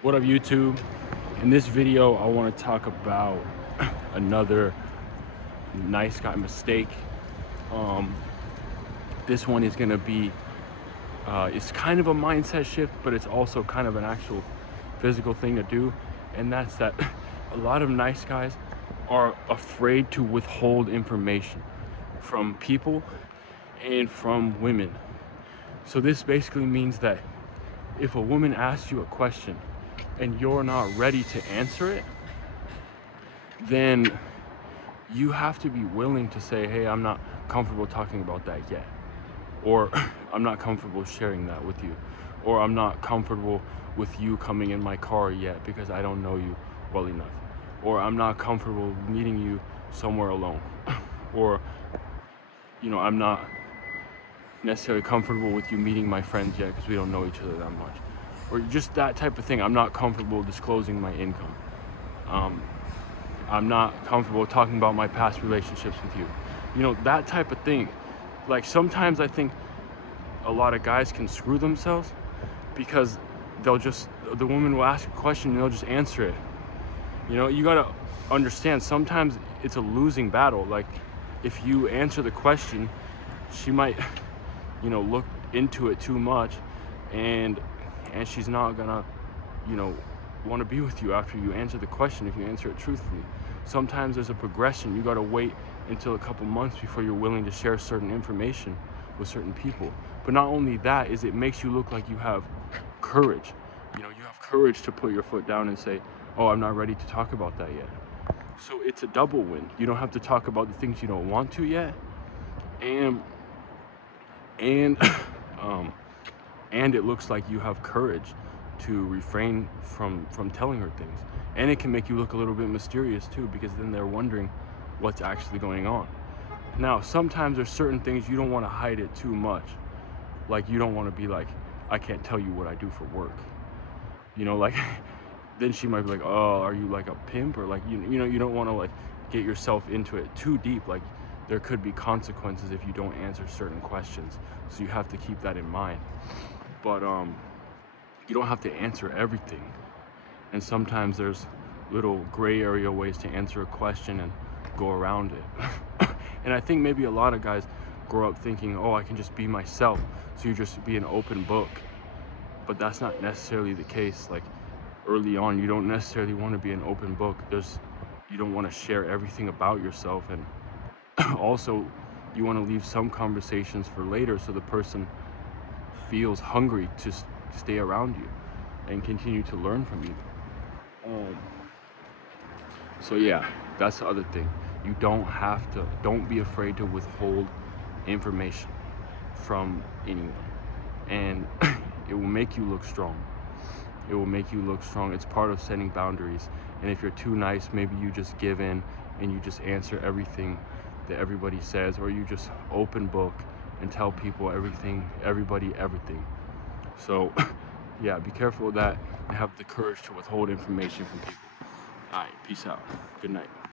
What up, YouTube? In this video, I want to talk about another nice guy mistake. Um, this one is going to be, it's kind of a mindset shift, but it's also kind of an actual physical thing to do. And that's that a lot of nice guys are afraid to withhold information from people and from women. So this basically means that if a woman asks you a question and you're not ready to answer it, then you have to be willing to say, hey, I'm not comfortable talking about that yet. Or I'm not comfortable sharing that with you. Or I'm not comfortable with you coming in my car yet because I don't know you well enough. Or I'm not comfortable meeting you somewhere alone. Or, I'm not necessarily comfortable with you meeting my friends yet because we don't know each other that much. Or just that type of thing. I'm not comfortable disclosing my income. I'm not comfortable talking about my past relationships with you. That type of thing. Like, sometimes I think a lot of guys can screw themselves because the woman will ask a question and they'll just answer it. You gotta understand, sometimes it's a losing battle. Like, if you answer the question, she might, look into it too much, and she's not gonna, want to be with you after you answer the question if you answer it truthfully. Sometimes there's a progression. You got to wait until a couple months before you're willing to share certain information with certain people. But not only that, is it makes you look like you have courage. You have courage to put your foot down and say, oh, I'm not ready to talk about that yet. So it's a double win. You don't have to talk about the things you don't want to yet, and um, and it looks like you have courage to refrain from telling her things. And it can make you look a little bit mysterious too, because then they're wondering what's actually going on. Now, sometimes there's certain things you don't want to hide it too much. Like, you don't want to be like, I can't tell you what I do for work. Like, then she might be like, oh, are you like a pimp? Or like, you don't want to like get yourself into it too deep. Like, there could be consequences if you don't answer certain questions. So you have to keep that in mind. But you don't have to answer everything. And sometimes there's little gray area ways to answer a question and go around it. And I think maybe a lot of guys grow up thinking, oh, I can just be myself, so you just be an open book. But that's not necessarily the case. Like, early on, you don't necessarily want to be an open book. You don't want to share everything about yourself. And also, you want to leave some conversations for later so the person feels hungry to stay around you and continue to learn from you. So yeah, that's the other thing. You don't be afraid to withhold information from anyone. And it will make you look strong. It will make you look strong. It's part of setting boundaries. And if you're too nice, maybe you just give in and you just answer everything that everybody says, or you just open book and tell people everybody, everything. So yeah, be careful of that and have the courage to withhold information from people. All right, peace out. Good night.